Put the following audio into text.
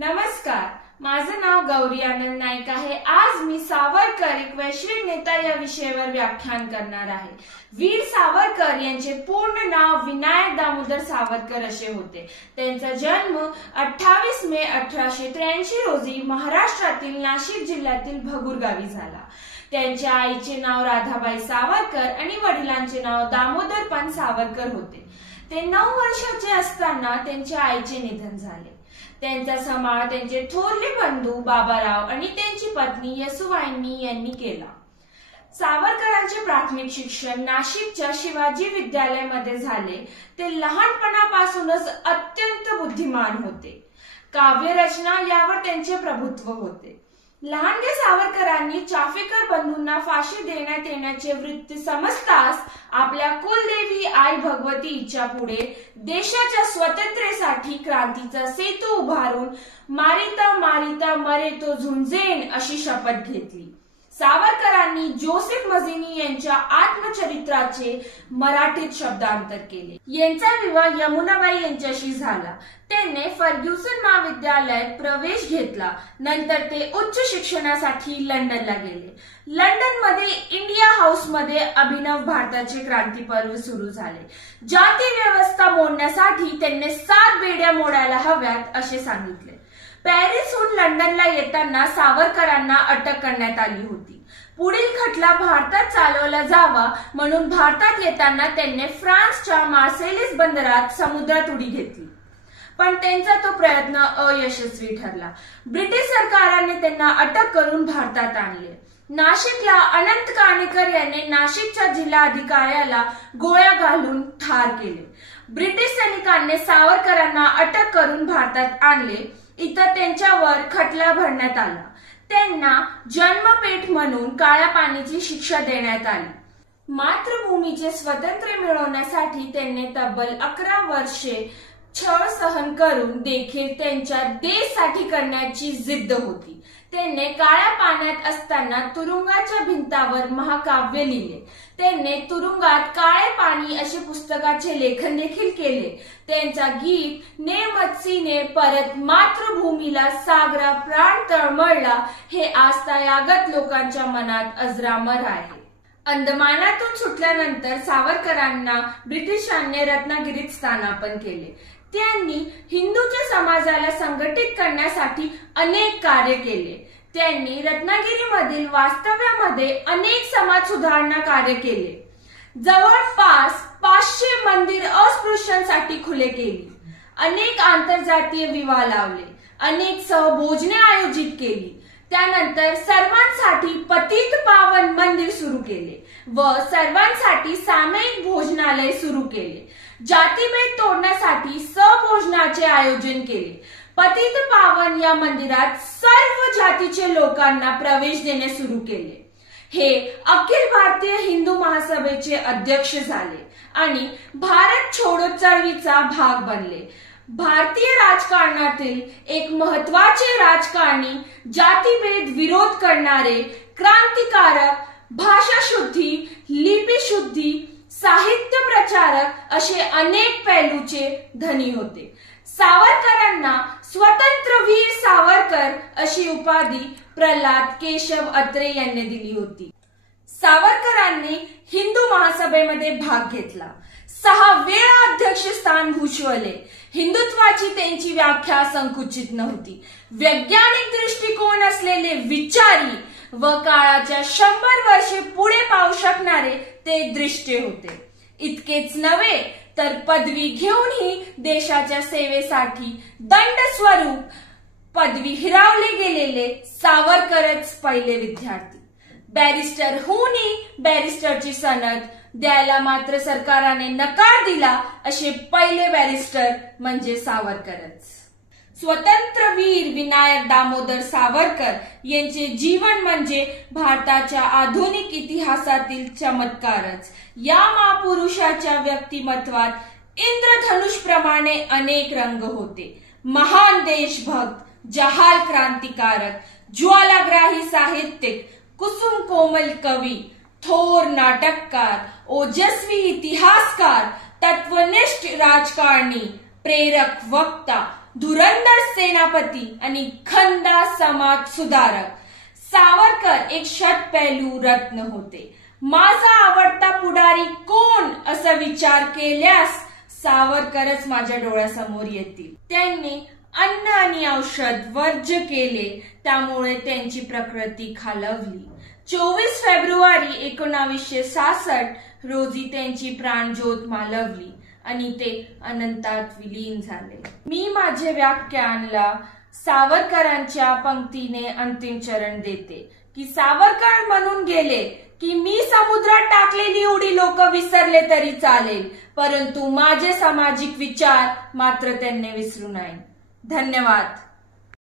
नमस्कार, माझं नाव गौरी आनंद नाईक आहे। आज मी सावरकर एक वैश्विक नेता या विषयावर व्याख्यान करणार आहे। वीर सावरकर यांचे पूर्ण नाव विनायक दामोदर सावरकर असे होते। त्यांचा जन्म 28 मे 1883 रोजी महाराष्ट्रातील नाशिक जिल्ह्यातील भगूर गावी झाला। त्यांच्या आईचे नाव राधाबाई सावरकर आणि वडिलांचे नाव दामोदरपंत सावरकर होते। ते 9 वर्षाचे असताना त्यांच्या आईचे निधन झाले। त्यांचा सांभाळ त्यांचे थोरले बंधू बाबाराव आणि त्यांची पत्नी येसूबाईंनी यांनी केला। सावरकरांचे प्राथमिक शिक्षण नाशिकच्या शिवाजी विद्यालयामध्ये झाले। ते लहानपणापासूनच अत्यंत बुद्धिमान होते। काव्यरचना यावर त्यांचे प्रभुत्व होते। लहानगे सावरकरांनी चाफेकर बंधूंना फाशी देण्यात येण्याचे वृत्त समजताच आपल्या कुलदेवी आई भगवती हिच्या पुढे देशाच्या स्वातंत्र्यासाठी क्रांतीचा सेतू उभारून मारिता मारिता मरे तो झुंजेन अशी शपथ घेतली। सावरकरांनी जोसेफ मझिनी यांच्या आत्मचरित्राचे मराठीत शब्दांतर केले। यांचा विवाह यमुनाबाई यांच्याशी झाला। त्यांनी फर्ग्युसन महाविद्यालयात प्रवेश घेतला। नंतर ते उच्च शिक्षणासाठी लंडनला गेले। लंडन मध्ये इंडिया हाऊस मध्ये अभिनव भारताचे क्रांती पर्व सुरू झाले। जाती व्यवस्था मोडण्यासाठी त्यांनी 7 बेड्या मोडायला हव्यात असे सांगितले। पॅरिसहून लंडनला येताना सावरकरांना अटक करण्यात आली होती। पुढील खटला भारतात चालवला जावा म्हणून भारतात येताना त्यांनी फ्रान्सच्या मार्सेलिस बंदरात समुद्रात उडी घेतली, पण त्यांचा तो प्रयत्न अयशस्वी ठरला। ब्रिटिश सरकारने त्यांना अटक करून भारतात आणले। नाशिकला अनंत काणेकर यांनी नाशिकच्या जिल्हा अधिकाऱ्याला गोळ्या घालून ठार केले। ब्रिटिश सैनिकांनी सावरकरांना अटक करून भारतात आणले। इथं त्यांच्यावर खटला भरण्यात आला। त्यांना जन्मपेठ म्हणून काळ्या पाण्याची शिक्षा देण्यात आली। मातृभूमीचे स्वातंत्र्य मिळवण्यासाठी त्यांनी तब्बल 11 वर्षे छळ सहन करून देखील त्यांच्या देशासाठी करण्याची जिद्द होती। त्यांनी काळ्या पाण्यात असताना तुरुंगाच्या भिंतावर महाकाव्य लिहिले। त्यांनी तुरुंगात काळे पाणी असे पुस्तकाचे लेखन देखील केले। त्यांचा गीत ने मत्सीने परत मातृभूमीला सागरा प्राण तळमळला हे आजतागायत लोकांच्या मनात अजरामर आहे। अंदमानातून सुटल्यानंतर सावरकरांना ब्रिटिशांनी रत्नागिरीत स्थानापन्न केले। त्यांनी हिंदूच्या समाजाला संघटित करण्यासाठी अनेक कार्य केले। त्यांनी रत्नागिरीमधील वास्तव्यामध्ये अनेक समाज सुधारणा कार्य केले। जवळपास 500 मंदिर अस्पृश्यांसाठी खुले केली। अनेक आंतरजातीय विवाह लावले। अनेक सहभोजने आयोजित केली। त्यानंतर सर्वांसाठी पतित पावन मंदिर सुरू केले व सर्वांसाठी सामायिक भोजनालय सुरू केले। जातीभेद तोडण्यासाठी सहभोजनाचे आयोजन केले। पतित पावन या मंदिरात सर्व जातीचे लोकांना प्रवेश देणे सुरू केले। हे अखिल भारतीय हिंदू महासभेचे अध्यक्ष झाले आणि भारत छोडो चळवळीचा भाग बनले। भारतीय राजकारणातील एक महत्त्वाचे राजकारणी, जातीभेद विरोध करणारे, क्रांतिकारक, भाषा शुद्धी, लिपी शुद्धी, साहित्य प्रचारक असे अनेक पैलूचे धनी होते। सावरकरांना स्वतंत्रवीर सावरकर अशी उपाधी प्रल्हाद केशव अत्रे यांनी दिली होती। सावरकरांनी हिंदू महासभेमध्ये भाग घेतला। 6 वेळा अध्यक्षस्थान भूषवले। हिंदुत्वाची त्यांची व्याख्या संकुचित नव्हती। वैज्ञानिक दृष्टिकोन असलेले विचारी व काळाच्या 100 वर्षे पुढे पाहू शकणारे ते दृष्टे होते। इतकेच नव्हे तर पदवी घेऊनही देशाच्या सेवेसाठी दंड स्वरूप पदवी हिरावले गेलेले सावरकरच पहिले विद्यार्थी। बॅरिस्टर होऊनही बॅरिस्टरची सनद द्यायला मात्र सरकारने नकार दिला असे पहिले बॅरिस्टर म्हणजे सावरकरच। स्वतंत्रवीर विनायक दामोदर सावरकर यांचे जीवन म्हणजे भारताच्या आधुनिक इतिहासातील चमत्कारच। या महापुरुषाच्या व्यक्तिमत्वात इंद्रधनुष्यप्रमाणे अनेक रंग होते। महान देशभक्त, जहाल क्रांतिकारक, ज्वालाग्राही साहित्यिक, कुसुम कोमल कवी, थोर नाटककार, ओजस्वी इतिहासकार, तत्वनिष्ठ राजकारणी, प्रेरक वक्ता, धुरंधर सेनापती आणि खंदा समाज सुधारक. सावरकर एक षटपैलू रत्न होते. माझा आवडता पुढारी कोण असा विचार केल्यास सावरकरच माझ्या डोळ्यासमोर येतील. त्यांनी अन्न आणि औषध वर्ज्य केले, त्यामुळे त्यांची प्रकृती खालवली. 24 फेब्रुवारी 1966 रोजी त्यांची प्राणज्योत मालवली आणि ते अनंतात विलीन झाले. मी माझे व्याख्यानला सावरकरांच्या पंक्तीने अंतिम चरण देते की सावरकर म्हणून गेले की मी समुद्रात टाकलेली उडी लोक विसरले तरी चालेल, परंतु माझे सामाजिक विचार मात्र त्यांनी विसरू नये. धन्यवाद.